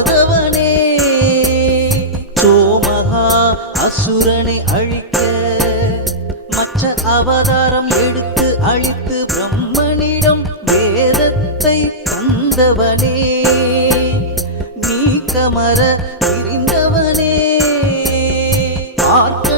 மாதவனே. சோமகா அசுரனை அழிக்க மற்ற அவதாரம் எடுத்து அழித்து பிரம்மனிடம் வேதத்தை தந்தவனே. நீ கமர இருந்தவனே பார்க்க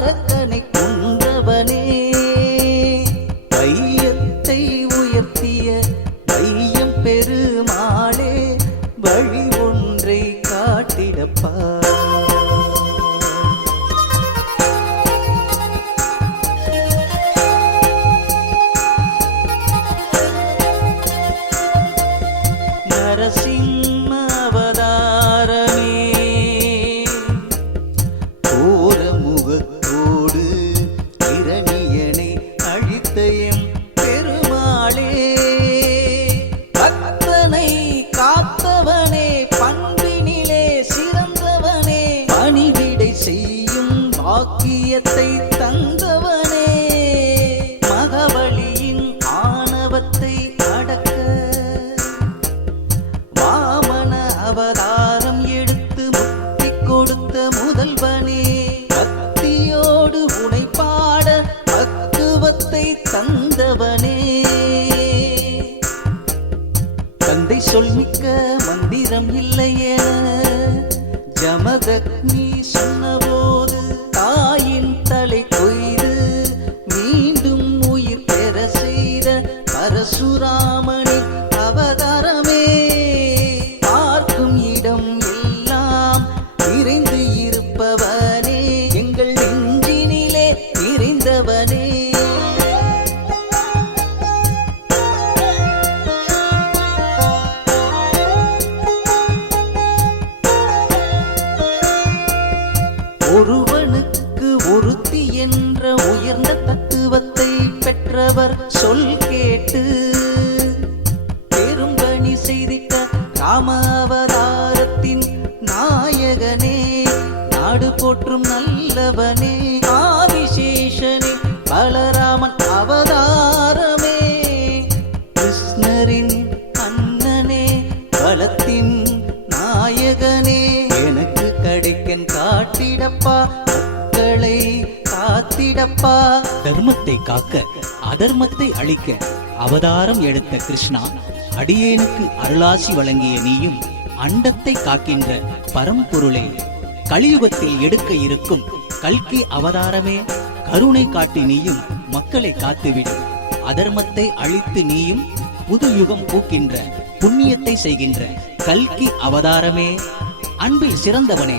sarı. பக்தனை காத்தவனே பண்பினிலே சிறந்தவனே. பணிவிடை செய்யும் பாக்கியத்தை தந்தவனே. மகவழியின் ஆணவத்தை அடக்க வாமன அவதாரம் எடுத்து முக்தி கொடுத்த முதல்வனே. பக்தியோடு உனை பாட பக்குவத்தை தந்தவனே. சொல்மிக்க மந்திரம் இல்லையே. ஜமதக்னி சொன்னபோது தாயின் தலை கொய்து மீண்டும் உயிர் பெற செய்த பரசுராமனின் அவதாரமே. பார்க்கும் இடம் எல்லாம் நிறைந்து இருப்பவர். ஒருவனுக்கு ஒருத்தி என்ற உயர்ந்த தத்துவத்தை பெற்றவர் சொல் கேட்டு பெரும்பணி செய்திட்ட ராமாவதாரத்தின் நாயகனே நாடு போற்றும் நல்லவனே ஆதிசேஷனே பலராமன் அவதாரமே. கிருஷ்ணரின் காத்திடப்பா மக்களை காத்திடப்பா. தர்மத்தை காக்க அதர்மத்தை அழிக்க அவதாரம் எடுத்த கிருஷ்ணா அடியேனுக்கு அருளாசி வழங்கிய நீயும் அண்டத்தை காக்கின்ற பரம்பொருளே. கலியுகத்தில் எடுக்க இருக்கும் கல்கி அவதாரமே கருணை காட்டி நீயும் மக்களை காத்துவிடு. அதர்மத்தை அழித்து நீயும் புது யுகம் பூக்கின்ற புண்ணியத்தை செய்கின்ற கல்கி அவதாரமே. அன்பில் சிறந்தவனே.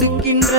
கொடுக்கின்ற